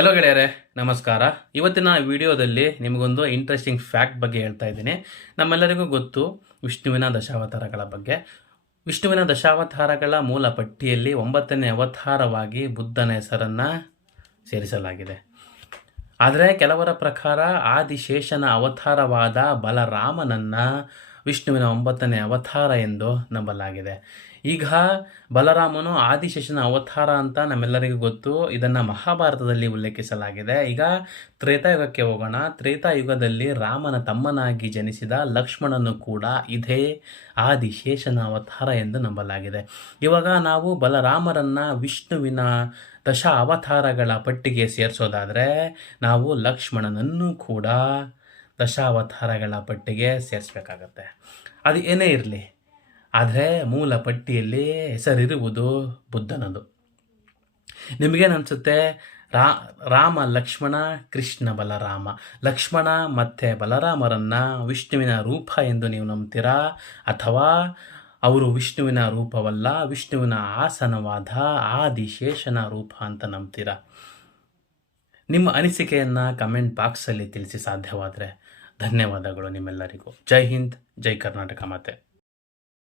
Hello ಗೆಳೆಯರೆ, ನಮಸ್ಕಾರ. ಇವತ್ತಿನ ವಿಡಿಯೋದಲ್ಲಿ ನಿಮಗೊಂದು ಇಂಟ್ರೆಸ್ಟಿಂಗ್ ಫ್ಯಾಕ್ಟ್ ಬಗ್ಗೆ ಹೇಳ್ತಾ ಇದ್ದೀನಿ. ನಮ್ಮೆಲ್ಲರಿಗೂ ಗೊತ್ತು ವಿಷ್ಣುವಿನ ದಶಾವತಾರಗಳ ಬಗ್ಗೆ. ವಿಷ್ಣುವಿನ ದಶಾವತಾರಗಳ ಮೂಲ ಪಟ್ಟಿಯಲ್ಲಿ 9ನೇ ಅವತಾರವಾಗಿ ಬುದ್ಧನ ಹೆಸರನ್ನು ಸೇರಿಸಲಾಗಿದೆ. ಆದರೆ ಕೆಲವರ ಪ್ರಕಾರ ಆದಿಶೇಷನ ಅವತಾರವಾದ ಬಲರಾಮನನ್ನು ವಿಷ್ಣುವಿನ 9ನೇ ಅವತಾರ ಎಂದು ನಂಬಲಾಗಿದೆ. ಈಗ ಬಲರಾಮನು ಆದಿಶೇಷನ ಅವತಾರ ಅಂತ ನಮ್ಮೆಲ್ಲರಿಗೂ ಗೊತ್ತು. ಇದನ್ನು ಮಹಾಭಾರತದಲ್ಲಿ ಉಲ್ಲೇಖಿಸಲಾಗಿದೆ. ಈಗ ತ್ರೇತಾಯುಗಕ್ಕೆ ಹೋಗೋಣ. ತ್ರೇತಾಯುಗದಲ್ಲಿ ರಾಮನ ತಮ್ಮನಾಗಿ ಜನಿಸಿದ ಲಕ್ಷ್ಮಣನು ಕೂಡ ಇದೇ ಆದಿಶೇಷನ ಅವತಾರ ಎಂದು ನಂಬಲಾಗಿದೆ. ಇವಾಗ ನಾವು ಬಲರಾಮರನ್ನು ವಿಷ್ಣುವಿನ ದಶ ಅವತಾರಗಳ ಪಟ್ಟಿಗೆ ಸೇರಿಸೋದಾದರೆ ನಾವು ಲಕ್ಷ್ಮಣನನ್ನು ಕೂಡ ದಶಾವತಾರಗಳ ಪಟ್ಟಿಗೆ ಸೇರಿಸಬೇಕಾಗತ್ತೆ. ಅದು ಏನೇ ಇರಲಿ, ಆದರೆ ಮೂಲ ಪಟ್ಟಿಯಲ್ಲಿ ಹೆಸರಿರುವುದು ಬುದ್ಧನದು. ನಿಮಗೇನನ್ಸುತ್ತೆ? ರಾಮ ಲಕ್ಷ್ಮಣ, ಕೃಷ್ಣ ಬಲರಾಮ, ಲಕ್ಷ್ಮಣ ಮತ್ತು ಬಲರಾಮರನ್ನು ವಿಷ್ಣುವಿನ ರೂಪ ಎಂದು ನೀವು ನಂಬ್ತೀರಾ, ಅಥವಾ ಅವರು ವಿಷ್ಣುವಿನ ರೂಪವಲ್ಲ, ವಿಷ್ಣುವಿನ ಆಸನವಾದ ಆದಿಶೇಷನ ರೂಪ ಅಂತ ನಂಬ್ತೀರಾ? ನಿಮ್ಮ ಅನಿಸಿಕೆಯನ್ನು ಕಮೆಂಟ್ ಬಾಕ್ಸಲ್ಲಿ ತಿಳಿಸಿ ಸಾಧ್ಯವಾದರೆ. ಧನ್ಯವಾದಗಳು ನಿಮ್ಮೆಲ್ಲರಿಗೂ. ಜೈ ಹಿಂದ್, ಜೈ ಕರ್ನಾಟಕ ಮಾತೆ.